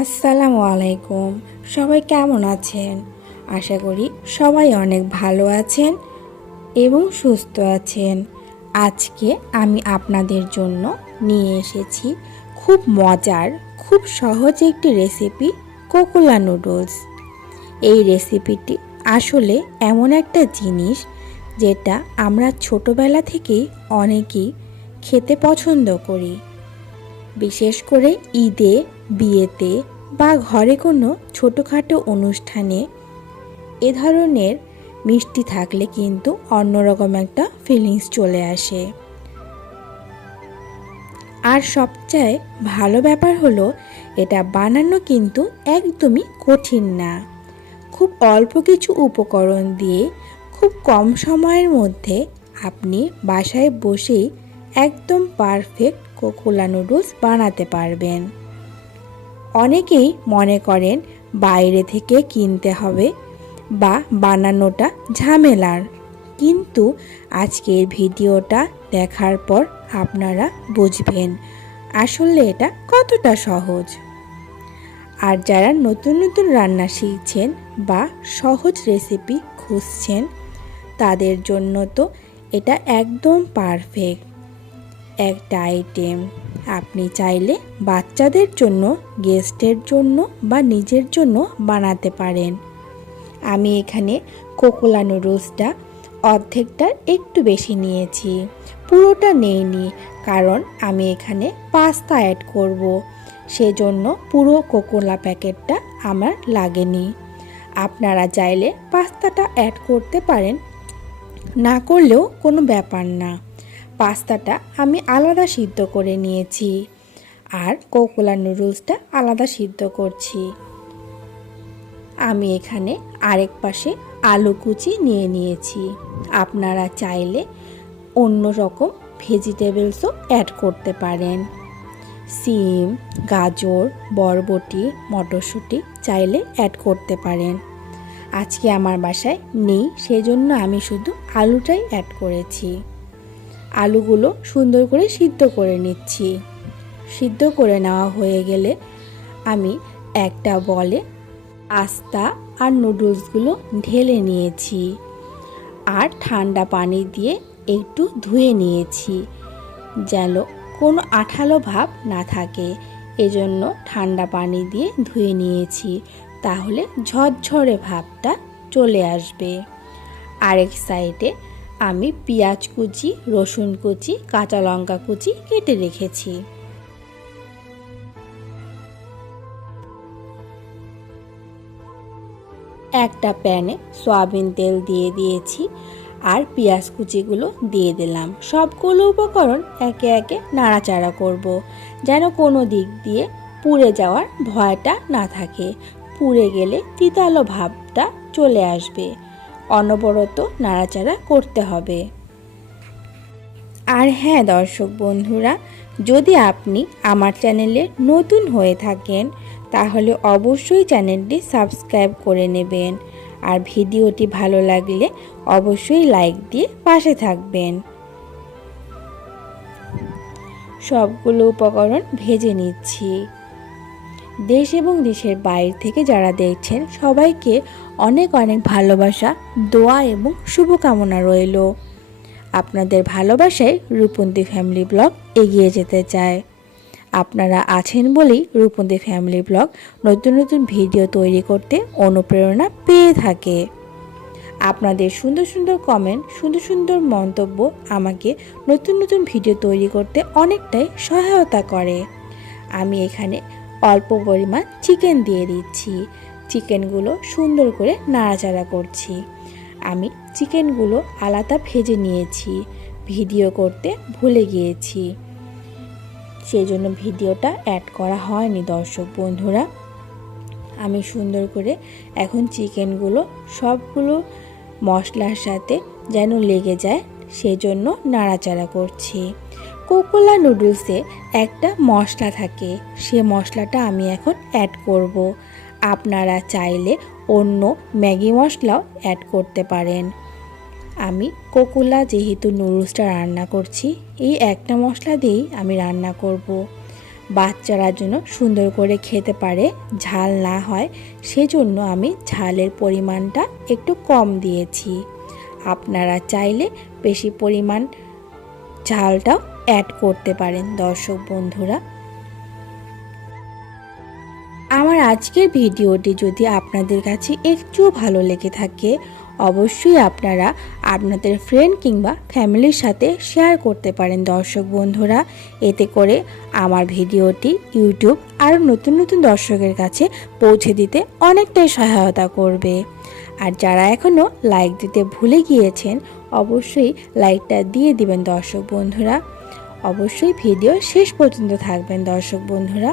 আসসালামু আলাইকুম। সবাই কেমন আছেন? আশা করি সবাই অনেক ভালো আছেন এবং সুস্থ আছেন। আজকে আমি আপনাদের জন্য নিয়ে এসেছি খুব মজার, খুব সহজ একটি রেসিপি, কোকোলা নুডলস। এই রেসিপিটি আসলে এমন একটা জিনিস যেটা আমরা ছোটবেলা থেকেই অনেকেই খেতে পছন্দ করি। বিশেষ করে ঈদে, বিয়েতে বা ঘরে কোনো ছোটোখাটো অনুষ্ঠানে এ ধরনের মিষ্টি থাকলে কিন্তু অন্যরকম একটা ফিলিংস চলে আসে। আর সবচেয়ে ভালো ব্যাপার হলো এটা বানানো কিন্তু একদমই কঠিন না। খুব অল্প কিছু উপকরণ দিয়ে খুব কম সময়ের মধ্যে আপনি বাসায় বসেই একদম পারফেক্ট কোকোলা নুডলস বানাতে পারবেন। অনেকেই মনে করেন বাইরে থেকে কিনতে হবে বা বানানোটা ঝামেলার, কিন্তু আজকের ভিডিওটা দেখার পর আপনারা বুঝবেন আসলে এটা কতটা সহজ। আর যারা নতুন নতুন রান্না শিখছেন বা সহজ রেসিপি খুঁজছেন তাদের জন্য তো এটা একদম পারফেক্ট একটা আইটেম। আপনি চাইলে বাচ্চাদের জন্য, গেস্টের জন্য বা নিজের জন্য বানাতে পারেন। আমি এখানে কোকোলা নুডলসটা অর্ধেকটার একটু বেশি নিয়েছি, পুরোটা নেইনি, কারণ আমি এখানে পাস্তা অ্যাড করব, সেজন্য পুরো কোকোলা প্যাকেটটা আমার লাগেনি। আপনারা চাইলে পাস্তাটা অ্যাড করতে পারেন, না করলেও কোনো ব্যাপার না। পাস্তাটা আমি আলাদা সিদ্ধ করে নিয়েছি আর কোকোলা নুডলসটা আলাদা সিদ্ধ করছি। আমি এখানে আরেক পাশে আলু কুচি নিয়ে নিয়েছি। আপনারা চাইলে অন্য রকম ভেজিটেবলসও অ্যাড করতে পারেন। সিম, গাজর, বরবটি, মটরশুঁটি চাইলে অ্যাড করতে পারেন। আজকে আমার বাসায় নেই, সেজন্য আমি শুধু আলুটাই অ্যাড করেছি। আলুগুলো সুন্দর করে সিদ্ধ করে নিচ্ছি। সিদ্ধ করে নেওয়া হয়ে গেলে আমি একটা বলে পাস্তা আর নুডলসগুলো ঢেলে নিয়েছি আর ঠান্ডা পানি দিয়ে একটু ধুয়ে নিয়েছি, যেন কোনো আঠালো ভাব না থাকে। এজন্য ঠান্ডা পানি দিয়ে ধুয়ে নিয়েছি, তাহলে ঝরঝরে ভাবটা চলে আসবে। আরেক সাইডে আমি পেঁয়াজ কুচি, রসুন কুচি, কাঁচা লঙ্কা কুচি কেটে রেখেছি। একটা প্যানে সয়াবিন তেল দিয়ে দিয়েছি আর পেঁয়াজ কুচিগুলো দিয়ে দিলাম। সবগুলো উপকরণ একে একে নাড়াচাড়া করব, যেন কোনো দিক দিয়ে পুড়ে যাওয়ার ভয়টা না থাকে। পুড়ে গেলে তিতালো ভাবটা চলে আসবে। অনবরত নাড়াচাড়া করতে হবে। আর হ্যাঁ দর্শক বন্ধুরা, যদি আপনি আমার চ্যানেলে নতুন হয়ে থাকেন তাহলে অবশ্যই চ্যানেলটি সাবস্ক্রাইব করে নেবেন, আর ভিডিওটি ভালো লাগলে অবশ্যই লাইক দিয়ে পাশে থাকবেন। সবগুলো উপকরণ ভেজে নিচ্ছি। দেশ এবং দেশের বাইরে থেকে যারা দেখছেন সবাইকে অনেক অনেক ভালোবাসা, দোয়া এবং শুভকামনা রইল। আপনাদের ভালোবাসায় রূপন্তী ফ্যামিলি ব্লগ এগিয়ে যেতে চায়। আপনারা আছেন বলেই রূপন্তী ফ্যামিলি ব্লগ নতুন নতুন ভিডিও তৈরি করতে অনুপ্রেরণা পেয়ে থাকে। আপনাদের সুন্দর সুন্দর কমেন্ট, সুন্দর সুন্দর মন্তব্য আমাকে নতুন নতুন ভিডিও তৈরি করতে অনেকটাই সহায়তা করে। আমি এখানে অল্প পরিমাণ চিকেন দিয়ে দিচ্ছি। চিকেনগুলো সুন্দর করে নাড়াচাড়া করছি। আমি চিকেনগুলো আলাদা ভেজে নিয়েছি, ভিডিও করতে ভুলে গিয়েছি, সেই জন্য ভিডিওটা অ্যাড করা হয়নি দর্শক বন্ধুরা। আমি সুন্দর করে এখন চিকেনগুলো সবগুলো মশলার সাথে যেন লেগে যায় সেজন্য নাড়াচাড়া করছি। কোকোলা নুডলসে একটা মশলা থাকে, সে মশলাটা আমি এখন অ্যাড করব। আপনারা চাইলে অন্য ম্যাগি মশলাও অ্যাড করতে পারেন। আমি কোকোলা যেহেতু নুডলসটা রান্না করছি, এই একটা মশলা দিয়েই আমি রান্না করব। বাচ্চারা যেন সুন্দর করে খেতে পারে, ঝাল না হয়, সেজন্য আমি ঝালের পরিমাণটা একটু কম দিয়েছি। আপনারা চাইলে বেশি পরিমাণ ঝালটাও অ্যাড করতে পারেন দর্শক বন্ধুরা। আমার আজকের ভিডিওটি যদি আপনাদের কাছে একটু ভালো লেগে থাকে, অবশ্যই আপনারা আপনাদের ফ্রেন্ড কিংবা ফ্যামিলির সাথে শেয়ার করতে পারেন দর্শক বন্ধুরা। এতে করে আমার ভিডিওটি ইউটিউব আরও নতুন নতুন দর্শকের কাছে পৌঁছে দিতে অনেকটাই সহায়তা করবে। আর যারা এখনও লাইক দিতে ভুলে গিয়েছেন, অবশ্যই লাইকটা দিয়ে দিবেন দর্শক বন্ধুরা। অবশ্যই ভিডিও শেষ পর্যন্ত থাকবেন দর্শক বন্ধুরা।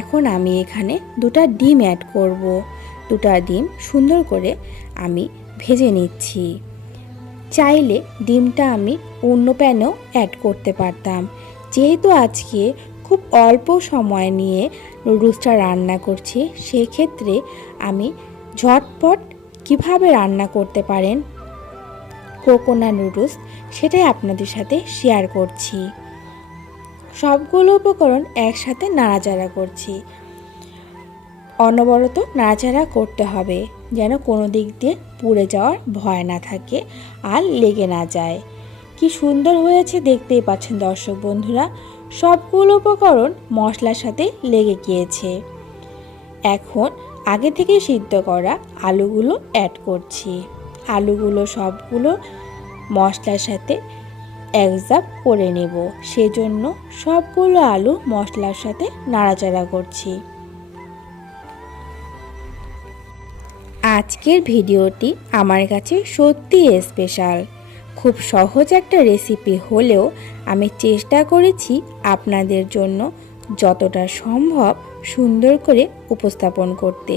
এখন আমি এখানে 2টা ডিম অ্যাড করব। 2টা ডিম সুন্দর করে আমি ভেজে নিচ্ছি। চাইলে ডিমটা আমি অন্য প্যানেও অ্যাড করতে পারতাম। যেহেতু আজকে খুব অল্প সময় নিয়ে নুডলসটা রান্না করছি, সেক্ষেত্রে আমি ঝটপট কিভাবে রান্না করতে পারেন কোকোনাট নুডলস, সেটাই আপনাদের সাথে শেয়ার করছি। সবগুলো উপকরণ একসাথে নাড়াচাড়া করছি। অনবরত নাড়াচাড়া করতে হবে যেন কোনো দিক দিয়ে পুড়ে যাওয়ার ভয় না থাকে আর লেগে না যায়। কি সুন্দর হয়েছে দেখতেই পাচ্ছেন দর্শক বন্ধুরা, সবগুলো উপকরণ মশলার সাথে লেগে গিয়েছে। এখন আগে থেকে সিদ্ধ করা আলুগুলো অ্যাড করছি। আলুগুলো সবগুলো মশলার সাথে অ্যাবজর্ব করে নেব, সেজন্য সবগুলো আলু মশলার সাথে নাড়াচাড়া করছি। আজকের ভিডিওটি আমার কাছে সত্যি স্পেশাল। খুব সহজ একটা রেসিপি হলেও আমি চেষ্টা করেছি আপনাদের জন্য যতটা সম্ভব সুন্দর করে উপস্থাপন করতে।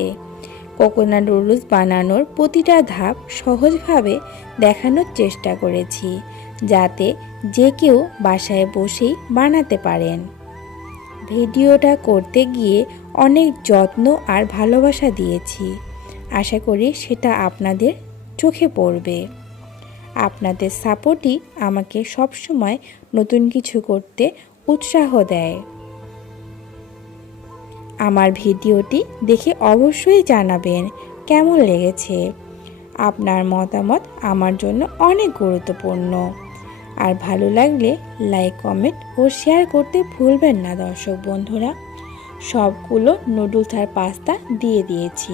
কোকোনাট নুডলস বানানোর প্রতিটা ধাপ সহজভাবে দেখানোর চেষ্টা করেছি, যাতে যে কেউ বাসায় বসেই বানাতে পারেন। ভিডিওটা করতে গিয়ে অনেক যত্ন আর ভালোবাসা দিয়েছি। আশা করি সেটা আপনাদের চোখে পড়বে। আপনাদের সাপোর্টই আমাকে সবসময় নতুন কিছু করতে উৎসাহ দেয়। আমার ভিডিওটি দেখে অবশ্যই জানাবেন কেমন লেগেছে। আপনার মতামত আমার জন্য অনেক গুরুত্বপূর্ণ। আর ভালো লাগলে লাইক, কমেন্ট ও শেয়ার করতে ভুলবেন না দর্শক বন্ধুরা। সবগুলো নুডলস আর পাস্তা দিয়ে দিয়েছি।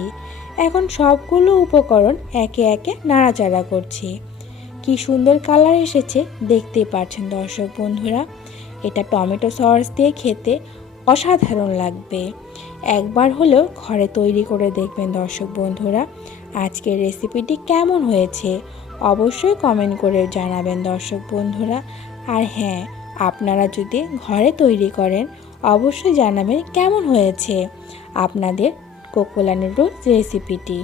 এখন সবগুলো উপকরণ একে একে নাড়াচাড়া করছি। কি সুন্দর কালার এসেছে দেখতেই পাচ্ছেন দর্শক বন্ধুরা। এটা টমেটো সস দিয়ে খেতে অসাধারণ লাগবে। একবার হলেও ঘরে তৈরি করে দেখবেন দর্শক বন্ধুরা। আজকের রেসিপিটি কেমন হয়েছে অবশ্যই কমেন্ট করে জানাবেন দর্শক বন্ধুরা। আর হ্যাঁ, আপনারা যদি ঘরে তৈরি করেন অবশ্যই জানাবেন কেমন হয়েছে আপনাদের কোকোনাট নুডলস রেসিপিটি।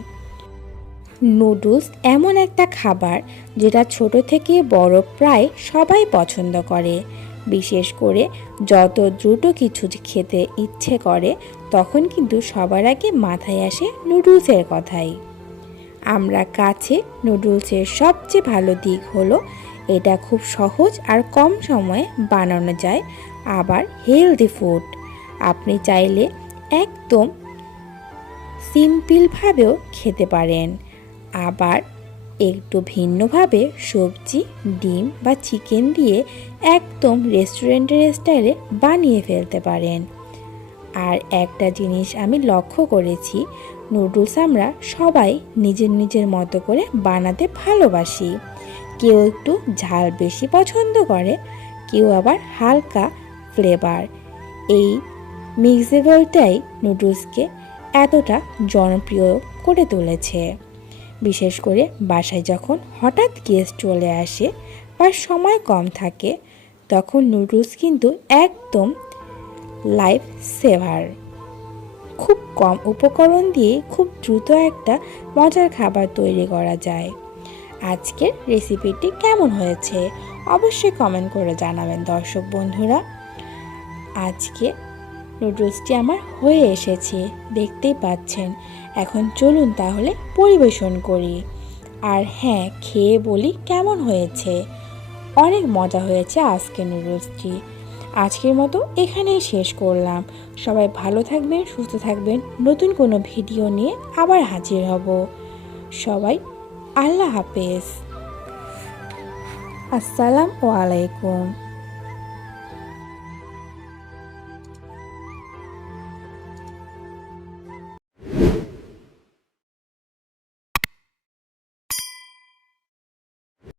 নুডলস এমন একটা খাবার যেটা ছোট থেকে বড় প্রায় সবাই পছন্দ করে। বিশেষ করে যত দ্রুত কিছু খেতে ইচ্ছে করে তখন কিন্তু সবার আগে মাথায় আসে নুডলসের কথাই। আমরা কাছে নুডলসের সবচেয়ে ভালো দিক হলো এটা খুব সহজ আর কম সময়ে বানানো যায়, আবার হেলদি ফুড। আপনি চাইলে একদম সিম্পলভাবেও খেতে পারেন, আবার একটু ভিন্নভাবে সবজি, ডিম বা চিকেন দিয়ে একদম রেস্টুরেন্টের স্টাইলে বানিয়ে ফেলতে পারেন। আর একটা জিনিস আমি লক্ষ্য করেছি, নুডলস আমরা সবাই নিজের নিজের মতো করে বানাতে ভালোবাসি। কেউ একটু ঝাল বেশি পছন্দ করে, কেউ আবার হালকা ফ্লেভার। এই মিক্সেবলটাই নুডলসকে এতটা জনপ্রিয় করে তুলেছে। বিশেষ করে বাসায় যখন হঠাৎ গেস্ট চলে আসে বা বা সময় কম থাকে তখন নুডলস কিন্তু একদম লাইফ সেভার। খুব কম উপকরণ দিয়ে খুব দ্রুত একটা মজার খাবার তৈরি করা যায়। আজকের রেসিপিটি কেমন হয়েছে অবশ্যই কমেন্ট করে জানাবেন দর্শক বন্ধুরা। আজকে নুডলসটি আমার হয়ে এসেছে, দেখতেই পাচ্ছেন। এখন চলুন তাহলে পরিবেশন করি। আর হ্যাঁ, খেয়ে বলি কেমন হয়েছে। অনেক মজা হয়েছে আজকের নুডলসটি। আজকের মতো এখানেই শেষ করলাম। সবাই ভালো থাকবেন, সুস্থ থাকবেন। নতুন কোনো ভিডিও নিয়ে আবার হাজির হব। সবাই আল্লাহ হাফেজ। আসসালামু আলাইকুম।